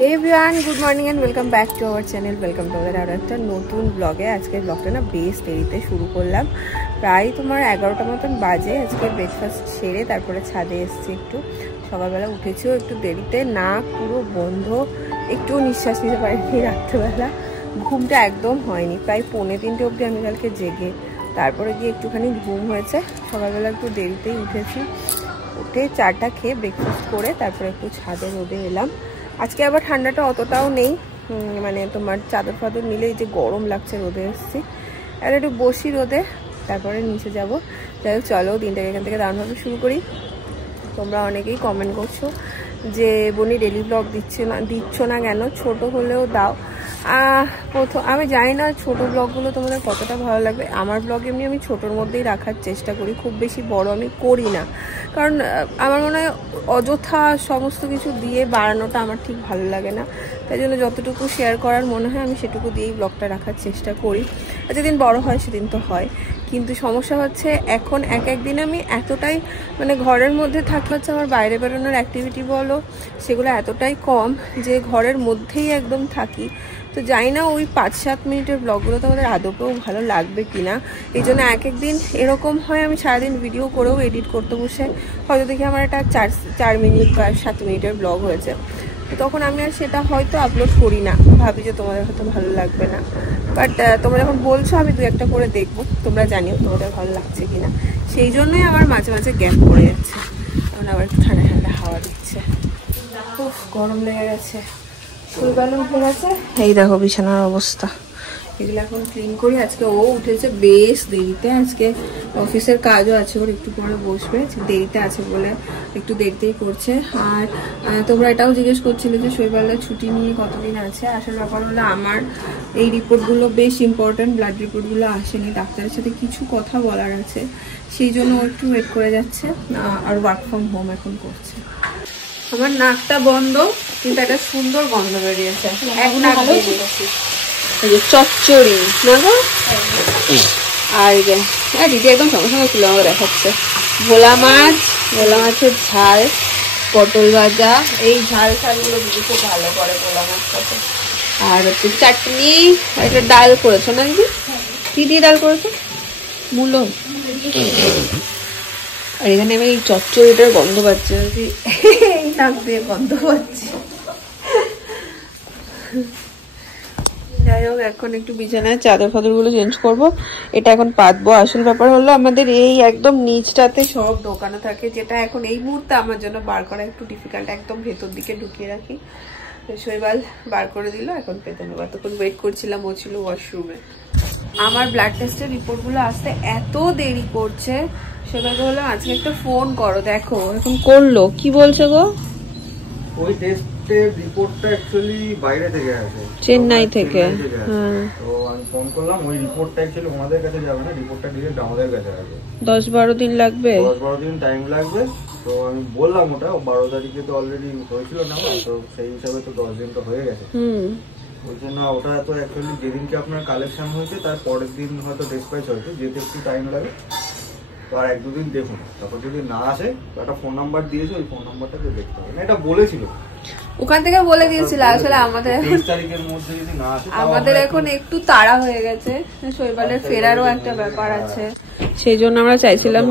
Everyone good morning and welcome back to our channel. Welcome to আমাদের আরও একটা নতুন ব্লগে। আজকের ব্লগটা না বেশ দেরিতে শুরু করলাম, প্রায় তোমার 11টা মতন বাজে। আজকে ব্রেকফাস্ট সেরে তারপরে ছাদে এসেছি। একটু সকালবেলা উঠেছিও একটু দেরিতে, নাক পুরো বন্ধ, একটু নিঃশ্বাস নিতে পারিনি রাত্রেবেলা। ঘুমটা একদম হয়নি, প্রায় 2:45 অবধি আমি কালকে জেগে, তারপরে গিয়ে একটুখানি ঘুম হয়েছে। সকালবেলা একটু দেরিতেই উঠেছি, উঠে চাটা খেয়ে ব্রেকফাস্ট করে তারপরে একটু ছাদে রোদে এলাম। আজকে আবার ঠান্ডাটা অতটাও নেই, মানে তোমার চাদর ফাদর নিলে এই যে গরম লাগছে, রোদে এসেছি। আর একটু বসি রোদে, তারপরে নিচে যাব। যাই হোক চলো দিনটাকে এখান থেকে দারুণভাবে শুরু করি। তোমরা অনেকেই কমেন্ট করছো যে বনি ডেলি ব্লগ দিচ্ছ না কেন, ছোট হলেও দাও। আমি জানি না ছোটো ব্লগগুলো তোমাদের কতটা ভালো লাগবে। আমার ব্লগ এমনি আমি ছোটোর মধ্যেই রাখার চেষ্টা করি, খুব বেশি বড় আমি করি না, কারণ আমার মনে হয় অযথা সমস্ত কিছু দিয়ে বাড়ানোটা আমার ঠিক ভালো লাগে না। তাই জন্য যতটুকু শেয়ার করার মনে হয় আমি সেটুকু দিয়েই ব্লগটা রাখার চেষ্টা করি। আর যেদিন বড় হয় সেদিন তো হয়, কিন্তু সমস্যা হচ্ছে এখন এক দিন আমি এতটাই মানে ঘরের মধ্যে থাকি, হচ্ছে আমার বাইরে বেরোনোর অ্যাক্টিভিটি বলো সেগুলো এতটাই কম যে ঘরের মধ্যেই একদম থাকি। তো জানি না ওই 5-7 মিনিটের ব্লগগুলো তোমাদের আদৌকেও ভালো লাগবে কিনা। এই জন্য এক দিন এরকম হয় আমি সারাদিন ভিডিও করেও এডিট করতে বসে হয়তো দেখি আমার একটা 4 মিনিট বা 7 মিনিটের ব্লগ হয়েছে, তো তখন আমি আর সেটা হয়তো আপলোড করি না, ভাবি যে তোমাদের হয়তো ভালো লাগবে না। বাট তোমরা যখন বলছো আমি 2-1টা করে দেখবো, তোমরা জানিও তোমাদের ভালো লাগছে কিনা। সেই জন্যই আমার মাঝে মাঝে গ্যাপ পড়ে যাচ্ছে। এখন আবার একটু ঠান্ডা ঠান্ডা হাওয়া দিচ্ছে, খুব গরম লেগে গেছে, ফুল বেলুন হয়ে গেছে। এই দেখো বিছানার অবস্থা, এগুলো এখন ক্লিন করি। আজকে ও উঠেছে বেশ দেরিতে, আজকে অফিসের কাজও আছে ওর, একটু পরে বসবে, দেরিতে আছে বলে একটু দেরিতেই করছে। আর তোমরা এটাও জিজ্ঞেস করছিলে যে শৈবালের ছুটি নিয়ে কতদিন আছে। আসল ব্যাপার হলো আমার এই রিপোর্টগুলো বেশ ইম্পর্টেন্ট, ব্লাড রিপোর্টগুলো আসেনি, ডাক্তারের সাথে কিছু কথা বলার আছে, সেই জন্য ও একটু ওয়েট করে যাচ্ছে। আর ওয়ার্ক ফ্রম হোম এখন করছে। আমার নাকটা বন্ধ কিন্তু একটা সুন্দর গন্ধ বেরিয়েছে, এক নাক বেরিয়েছে। চচ্চড়ি না গো, আর দিদি একদম সঙ্গে সঙ্গে তুলে আমাকে দেখাচ্ছে। ভোলা মাছের ঝাল, পটল ভাজা, এই ঝালগুলো দিদি খুব ভালো করে ভোলা মাছটাতে। আর হচ্ছে চাটনি, একটা ডাল করেছো না দিদি? কি দিয়ে ডাল করেছো? মূলো। আর এখানে আমি এই চচ্চড়িটার গন্ধ পাচ্ছি, এই নাক দিয়ে গন্ধ পাচ্ছি। যাই হোক এখন একটু বিছানায় চাদর ফাদর গুলো চেঞ্জ করবো, এটা এখন পাতবো। আসল ব্যাপার হলো আমাদের এই একদম নিচটাতে সব ঢোকানো থাকে, যেটা এখন এই মুহূর্তে আমার জন্য বার করা একটু ডিফিকাল্ট। একদম ভেতর দিকে ঢুকিয়ে রাখি, শৈবাল বার করে দিল, এখন পেতে নেবো। তখন ওয়েট করছিলাম, ও ছিল ওয়াশরুমে। আমার ব্লাড টেস্টের রিপোর্ট গুলো আসতে এত দেরি করছে, শৈবালকে বললাম আজকে একটা ফোন করো, দেখো এখন করলো। কি বলছে গো? ওই টেস্টের রিপোর্টটা অ্যাকচুয়ালি বাইরে থেকে আসে, চেন্নাই থেকে। তো আমি ফোন করলাম, ওই রিপোর্টটা অ্যাকচুয়ালি আমাদের কাছে যাবে না, রিপোর্টটা ডিরেক্ট আমাদের কাছে আসবে। 10-12 দিন লাগবে, 10-12 দিন টাইম লাগবে। তো আমি বললাম ওটা 12 তারিখে তো অলরেডি হয়েছিল না, তো সেই হিসাবে তো 10 দিন তো হয়ে গেছে। ওই জন্য ওটা তো অ্যাকচুয়ালি যেদিনকে আপনার কালেকশন হয়েছে তার পরের দিন হয়তো ডিসপ্যাচ হয়েছে, যেতে একটু টাইম লাগে। তো আর 1-2 দিন দেখুন, তারপর যদি না আসে একটা ফোন নাম্বার দিয়েছে, ওই ফোন নাম্বারটাকে দেখতে হবে। এটা বলেছিল ওখান থেকে বলে দিয়েছিল। আসলে আমাদের 23 তারিখের মধ্যে যদি না আসে, আমাদের এখন একটু তাড়া হয়ে গেছে, শৈবালের ফেরারও একটা ব্যাপার আছে, সেই জন্য আমরা চাইছিলাম।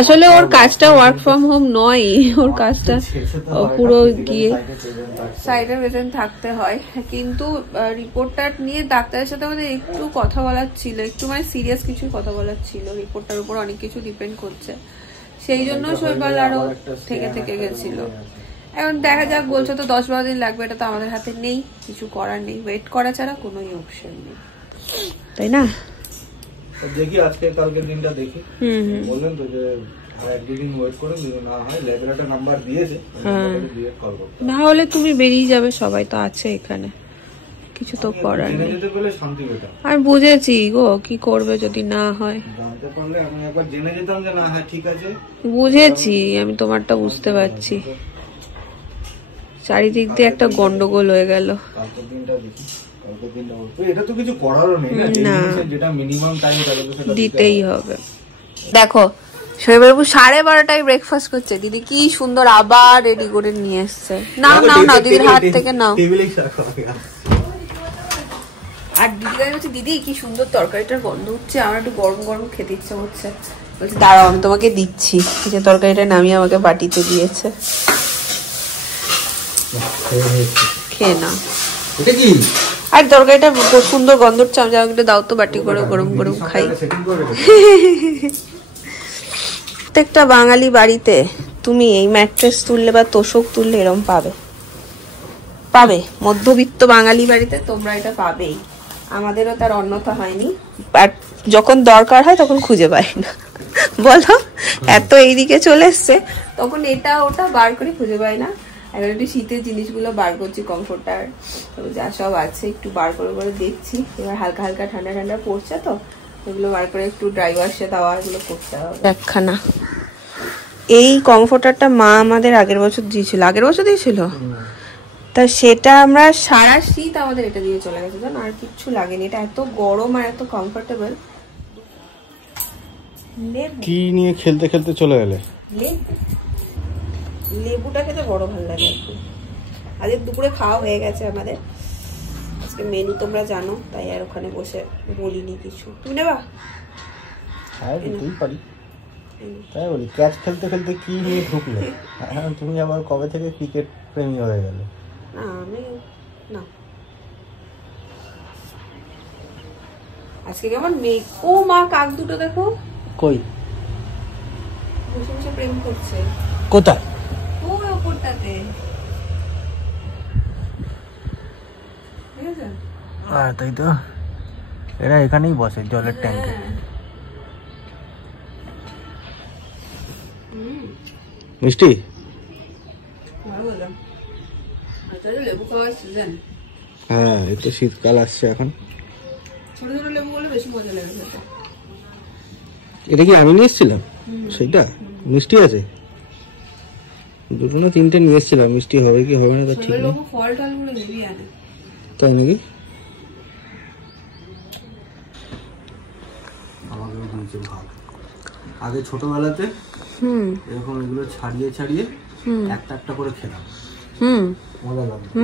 আসলে ওর কাজটা ওয়ার্ক ফ্রম হোম নয়, ওর কাজটা পুরো গিয়ে সাইডে প্রেজেন্ট থাকতে হয়। কিন্তু রিপোর্টটা নিয়ে ডাক্তারের সাথে আমাদের একটু কথা বলার ছিল, একটু মানে সিরিয়াস কিছু কথা বলার ছিল। রিপোর্টটার উপর অনেক কিছু ডিপেন্ড করছে, সেই জন্য শৈবাল আরো থেকে গেছিল। এখন দেখা যাক, বলছো তো 10-12 দিন লাগবে, এটা তো আমাদের হাতে নেই, কিছু করার নেই, ওয়েট করা ছাড়া কোনো অপশন নেই, তাই না? দেখি আজকে কালকের দিনটা দেখি। বললেন তো যে 1-2 দিন ওয়েট করুন, যদি না হয় ল্যাবের নাম্বার দিয়েছে, ডিরেক্ট কল করতে। না হলে তুমি বেরিয়ে যাবে, সবাই তো আছে এখানে, কিছু তো করার নেই। যেতে পেলে শান্তি পেতাম। আমি বুঝেছি গো, কি করবে যদি না হয়। জানতে পারলে আমি একবার জেনে যেতাম যে না হ্যাঁ ঠিক আছে। বুঝেছি, আমি তোমারটা বুঝতে পারছি। চারিদিক দিয়ে একটা গন্ডগোল হয়ে গেল। কালকের দিনটা দেখি, কালকের দিনটা এটা তো কিছু করারও নেই না, যেটা মিনিমাম টাইম তাহলে তো সেটা দিতেই হবে। দেখো শৈবাবু 12:30টায় ব্রেকফাস্ট করছে। দিদি কি সুন্দর আবার রেডি করে নিয়ে এসছে। নাও নাও নাও দিদির হাত থেকে নাও। আর দিদি বলছে দিদি কি সুন্দর তরকারিটার গন্ধ হচ্ছে, আমার একটু গরম গরম খেতে ইচ্ছা হচ্ছে। বলছে দাঁড়াও আমি তোমাকে দিচ্ছি। যে তরকারিটা নামিয়ে আমাকে বাটিতে দিয়েছে, খেয়ে না। আর তরকারিটা সুন্দর গন্ধ হচ্ছে, আমি আমাকে দাও তো বাটি করে গরম গরম খাই। প্রত্যেকটা বাঙালি বাড়িতে তুমি এই ম্যাট্রেস তুললে বা তোষক তুললে এরকম পাবে, পাবে। মধ্যবিত্ত বাঙালি বাড়িতে তোমরা এটা পাবেই, আমাদেরও তার অন্যথা হয়নি। আর যখন দরকার হয় তখন খুঁজে পাই না, বলো। এত এইদিকে চলে এসছে তখন এটা ওটা বার করে খুঁজে পাই না। এখন একটু শীতের জিনিসগুলো বার করছি, কমফোর্টার যা সব আছে একটু বার করে করে দেখছি। এবার হালকা হালকা ঠান্ডা ঠান্ডা পড়ছে তো এগুলো বার করে একটু ড্রাই ওয়াশে দেওয়া, এগুলো করতে হবে। একখানা এই কমফোর্টারটা মা আমাদের আগের বছর দিয়েছিল, আগের বছর দিয়েছিল, তা সেটা আমরা সারা শীত আমাদের এটা দিয়ে চলে গেছে, জানো, আর কিচ্ছু লাগেনি। এটা এত গরম আর এত কমফোর্টেবল। কি নিয়ে খেলতে খেলতে চলে গেলে? লেবুটা খেতে বড় ভালো লাগে একটু। আজকে দুপুরে খাওয়া হয়ে গেছে আমাদের, আজকে মেনু তোমরা জানো, তাই আর ওখানে বসে বলিনি কিছু। তুমি নেবা? হ্যাঁ দিতেই পারি, তাই বলি। ক্যাচ খেলতে খেলতে কি নিয়ে ঢুকলে? তুমি আবার কবে থেকে ক্রিকেট প্রেমী হয়ে গেলে? না আমি না, আজকে কেমন মেঘ। ও মা, কাক দুটো দেখো কই বসে বসে প্রেম করছে। কোথায়? ওই ওপরটাতে। হ্যাঁ তাই তো, এরা এখানেই বসে জলের ট্যাঙ্কে। মিষ্টি লেবু খাওয়ার সিজন। হ্যাঁ এই তো শীতকাল আসছে এখন। ছোট ছোট লেবু গুলো বেশি মজা লাগে খেতে। এটা কি আমি নিয়ে এসেছিলাম? সেইটা মিষ্টি আছে, দুটো না তিনটে নিয়ে এসেছিলাম। মিষ্টি হবে কি হবে না তা ঠিক নেই। ফল টল গুলো হেভি আনে। তাই নাকি? আমাকেও দিয়েছে ভাগ। আগে ছোটবেলাতে এরকম এগুলো ছাড়িয়ে ছাড়িয়ে একটা একটা করে খেলাম, মজা লাগতো।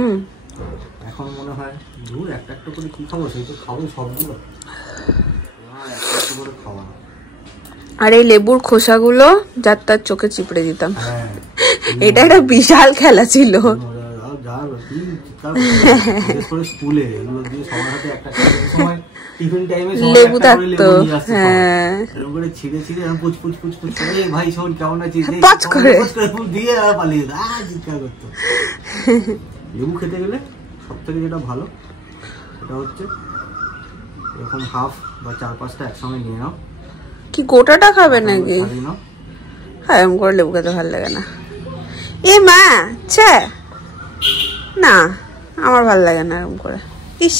এখন মনে হয় দূর একটা একটা করে কি খাবো, সেই তো খাবো সবগুলো, একটা একটা করে খাওয়া। আর এই লেবুর খোসাগুলো যার তার চোখে চিপড়ে দিতাম, এটা একটা বিশাল খেলা ছিল। লেবু থাকতো, হ্যাঁ, ছিঁড়ে ছিঁড়ে পুচ পুচ পুচ পুচ করে ভাই শোন কেমন আছিস দিয়ে পালিয়ে চিৎকার করতো। লেবু খেতে গেলে সব থেকে যেটা ভালো সেটা হচ্ছে এরকম হাফ বা 4-5টা একসঙ্গে নিয়ে নাও। কি গোটাটা খাবে নাকি? হ্যাঁ এরকম করে লেবু খেতে ভালো লাগে না। এ মা আচ্ছা না, আমার ভালো লাগে না এরকম করে। ইস,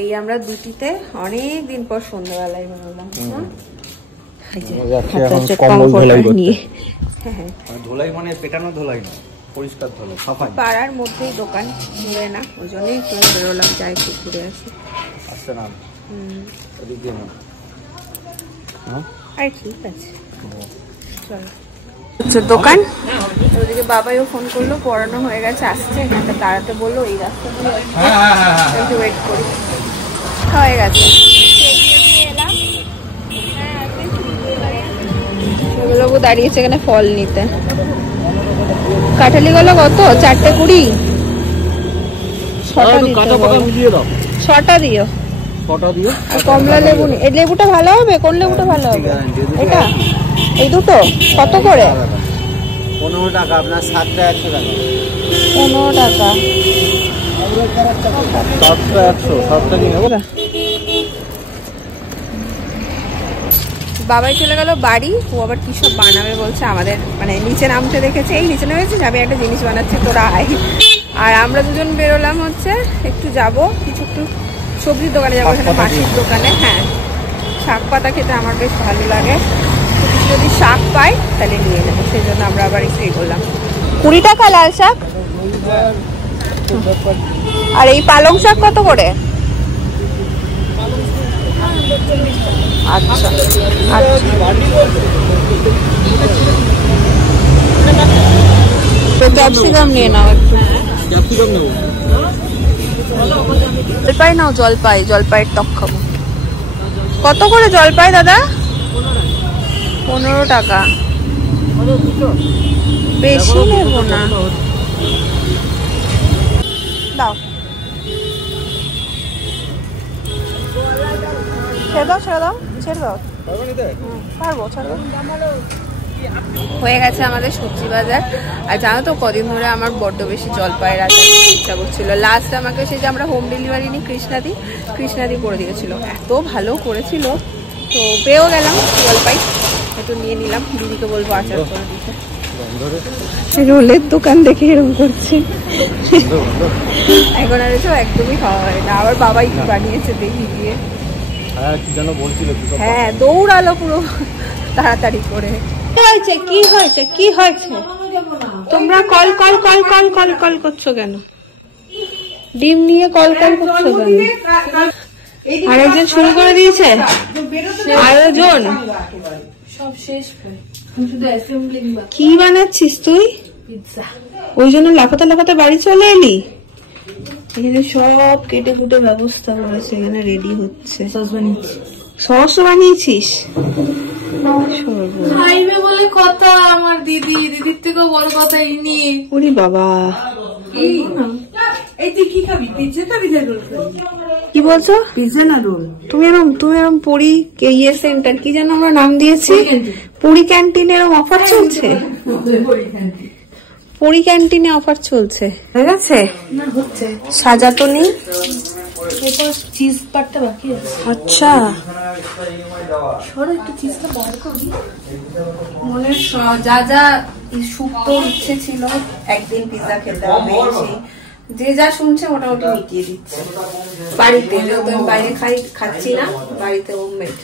এই আমরা দুটিতে অনেক দিন পর সন্ধ্যাবেলায় বেরোলাম। ধোলাই মানে পেটানো ধোলাই না, পরিষ্কার ধোলাই, সাফাই। পাড়ার মধ্যেই দোকান, ঘুরে না, ওই জন্যই একটু বেরোলাম, যাই একটু ঘুরে আসি। আসছে না ওদিক দিয়ে না? আরে ঠিক আছে চলো। দোকান ওদিকে বাবাইও ফোন করলো, পড়ানো হয়ে গেছে, আসছে, এখানটা দাঁড়াতে বললো, এই রাস্তা দিয়ে একটু ওয়েট করি। হয়ে গেছে বাবু দাঁড়িয়েছে এখানে ফল নিতে। কাঁঠালি গুলো কত? 4টে 20? 6টা দিও। আর কমলা লেবু, এই লেবুটা ভালো হবে? কোন লেবুটা ভালো হবে? এটা, এই দুটো কত করে? 15 টাকা। আপনার 7টা 100 টাকা। 15 টাকা। 7টা 100, 7টা কি নেবো? বাবাই চলে গেল বাড়ি, ও আবার কি সব বানাবে বলছে আমাদের, মানে নিচে নামতে দেখেছে, এই নিচে নেমেছে, যাবে একটা জিনিস বানাচ্ছে, তোরা আয়। আর আমরা দুজন বেরোলাম হচ্ছে একটু যাব, কিছু একটু সবজির দোকানে যাবো, এখানে মাসির দোকানে। হ্যাঁ, শাক পাতা খেতে আমার বেশ ভালো লাগে, যদি শাক পাই তাহলে নিয়ে নেবো, সেই জন্য আমরা আবার একটু করলাম। 20 টাকা লাল শাক। আর এই পালং শাক কত করে? আচ্ছা ক্যাপসিকাম নিয়ে নাও একটু। জলপাই নাও, জলপাইয়ের টক খাবো। কত করে জলপাই দাদা? 15 টাকা। বেশি নেবো না, দাও। ছেড়ে দাও। পারবো, ছেড়ে দাও। হয়ে গেছে আমাদের সবজি বাজার। আর জানো তো কদিন ধরে আমার বড্ড বেশি জলপাইয়ের আচার ইচ্ছা করছিল। লাস্ট আমাকে সেই যে আমরা হোম ডেলিভারি নিই কৃষ্ণাদি করে দিয়েছিল, এত ভালো করেছিল। তো পেয়েও গেলাম জলপাই, একটু নিয়ে নিলাম। দিদিকে বলবো আচার করে দিতে। রোলের দোকান দেখে এরকম করছে। এখন আর এসব একদমই খাওয়া হয় না। আবার বাবাই কি বানিয়েছে দেখি গিয়ে। হ্যাঁ, দৌড়ালো পুরো তাড়াতাড়ি করে। কি হয়েছে? তোমরা কল করছো কেন? ডিম নিয়ে কল করছো কেন? আরেকজন শুরু করে দিয়েছে। আয়োজন কি বানাচ্ছিস তুই? ওই জন্য লাফাতে বাড়ি চলে এলি? এখানে সব কেটে কুটে ব্যবস্থা করেছে, এখানে রেডি হচ্ছে। সস বানিয়েছিস? খাইবে বলে কথা। আমার দিদির থেকেও বড় কথা ইনি। ওরে বাবা, এই তুই কি খাবি? পিৎজা খাবি না রোল খাবি? কি বলছো? পিৎজা না রোল? তুমি এরম পুরি ইয়ে সেন্টার কি যেন আমরা নাম দিয়েছি, পুরি ক্যান্টিন এরম অফার চলছে। পুরি ক্যান্টিনে অফার চলছে। হয়ে গেছে না, হচ্ছে সাজাতো নেই। এরপর চিজ পাটটা বাকি আছে। আচ্ছা, সরো একটু চিজটা বার করি। মনে যা শুক্তো ইচ্ছে ছিল একদিন পিৎজা খেতে হবে, যে যা শুনছে মোটামুটি মিটিয়ে দিচ্ছে বাড়িতে। যেহেতু আমি বাইরে খাচ্ছি না, বাড়িতে হোমমেড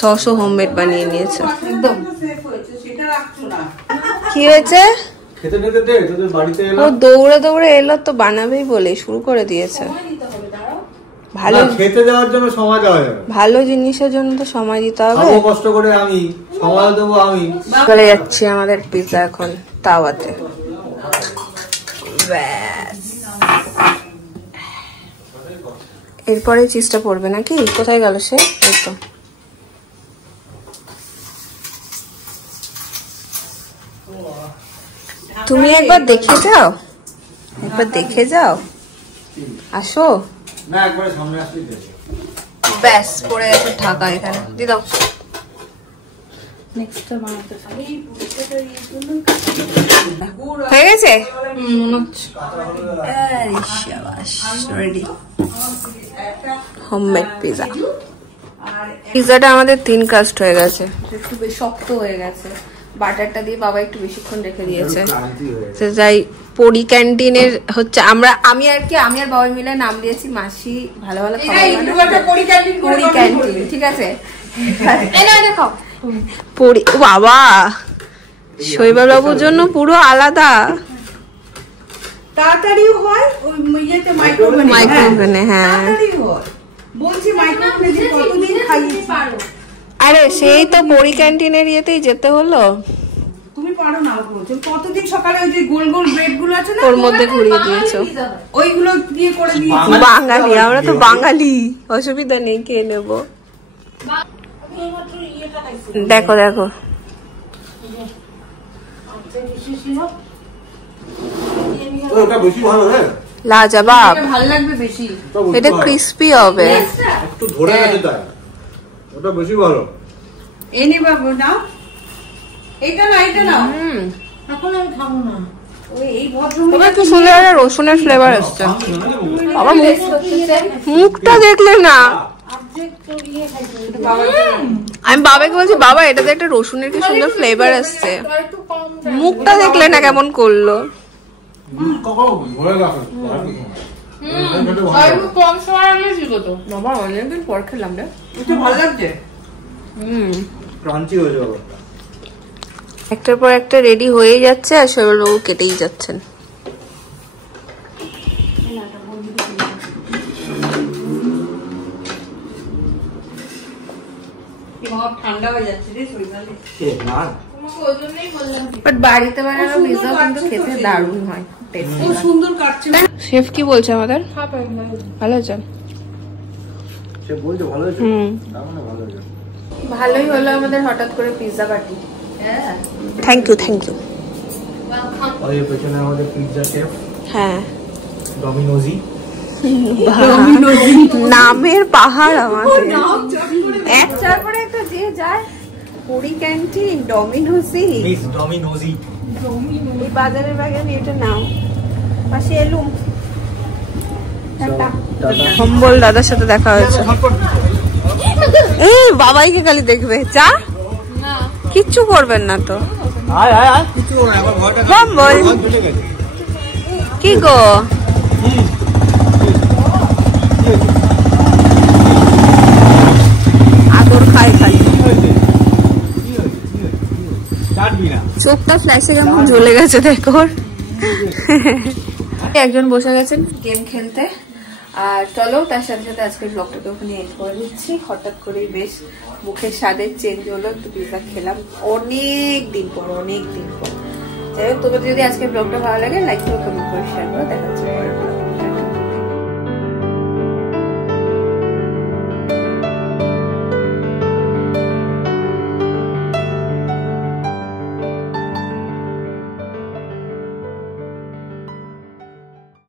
সসও হোমমেড বানিয়ে নিয়েছে একদম। কি হয়েছে? ও দৌড়ে এলো তো বানাবেই বলে শুরু করে দিয়েছে। ভালো খেতে দেওয়ার জন্য সময় দেওয়া যাবে, ভালো জিনিসের জন্য তো সময় দিতে হবে। কষ্ট করে আমি সময় দেবো। আমি চলে যাচ্ছি আমাদের পিৎজা এখন তাওয়াতে। এরপরে চিজটা পড়বে নাকি? কোথায় গেল সে? এই তো। তুমি একবার দেখে যাও, আসো। না, একবারে সামনে আসলেই দেবে। ব্যাস পড়ে গেছে ঢাকা। এখানে দি দাও। হয়ে গেছে রেডি হোমমেড পিৎজা। পিৎজাটা আমাদের 3 কাস্ট হয়ে গেছে, একটু বেশি শক্ত হয়ে গেছে। বাটারটা দিয়ে বাবা একটু বেশিক্ষণ রেখে দিয়েছে। যাই পরি ক্যান্টিনের হচ্ছে আমি আর বাবাই মিলে নাম দিয়েছি মাসি ভালো খাবার। পরি ক্যান্টিন, ঠিক আছে। বাবা শৈবাল বাবুর জন্য পুরো আলাদা, তাড়াতাড়িও হয় মাইক্রোওভেনে। হ্যাঁ, আরে সেই তো পরি ক্যান্টিনের ইয়েতেই যেতে হলো। তুমি পারো না, কতদিন সকালে ওই যে গোল গোল ব্রেড গুলো আছে না, ওর মধ্যে ঘুরিয়ে দিয়েছো, ওইগুলো দিয়ে করে দিয়েছি। বাঙালি আমরা তো, বাঙালি, অসুবিধা নেই, খেয়ে নেবো। দেখো লাজবাব, ভালো লাগবে বেশি। এটা ক্রিস্পি হবে। একটু ধরে গেছে তাই, ওটা বেশি ভালো। এনে বাবু নাও, এটা না এখন আমি খাবো না। একটু সুন্দর একটা রসুনের ফ্লেভার আসছে। বাবা মুখটা দেখলে না, আমি বাবাকে বলছি বাবা এটাতে একটা রসুনের কি সুন্দর ফ্লেভার আসছে, মুখটা দেখলে না কেমন করলো। বাবা অনেকদিন পর খেলাম রে, ভালো লাগছে। একটার পর একটা রেডি হয়ে যাচ্ছে আর শৈবাল বাবু কেটেই যাচ্ছেন। ভাব ঠান্ডা হয়ে যাচ্ছে রে শরীরে। না বাট বাড়িতে বানানো পিৎজা কিন্তু খেতে দারুণ হয়। খুব সুন্দর কাটছে। শেফ কি বলছে আমাদের? ভালো হয়েছে? সে বলছে ভালো হয়েছে, না মানে ভালো হয়েছে। ভালোই হলো আমাদের হঠাৎ করে পিৎজা পার্টি। হ্যাঁ থ্যাংক ইউ থ্যাংক ইউ। আর এই পেছনে আমাদের পিৎজা শেফ হ্যাঁ, ডমিনোজি। নামের পাহাড় আমাদের, একটার পরে একটা যে যায়। পুরি ক্যান্টিন, ডমিনোজি, মিস ডমিনোজি। এই বাজারের বাগে এটা নাও। পাশে এলুম। সম্বল দাদার সাথে দেখা হয়েছে। এই বাবাইকে খালি দেখবে, যা কিচ্ছু করবেন না তো। আয় আয় আয়, কিছু না, আমার ঘরটা সম্বল কি গো, আদর খাই খালি। চোখটা ফ্ল্যাশে কেমন জ্বলে গেছে দেখো। একজন বসে গেছেন গেম খেলতে। আর চলো তার সাথে সাথে আজকের ব্লগটাকে ওখানে এন্ড করে দিচ্ছি। হঠাৎ করে বেশ মুখের স্বাদের চেঞ্জ হলো, একটু পিৎজা খেলাম অনেক দিন পর। যাই হোক, তোমাদের যদি আজকের ব্লগটা ভালো লাগে লাইক করে, কমেন্ট করে, শেয়ার করে। দেখা হচ্ছে।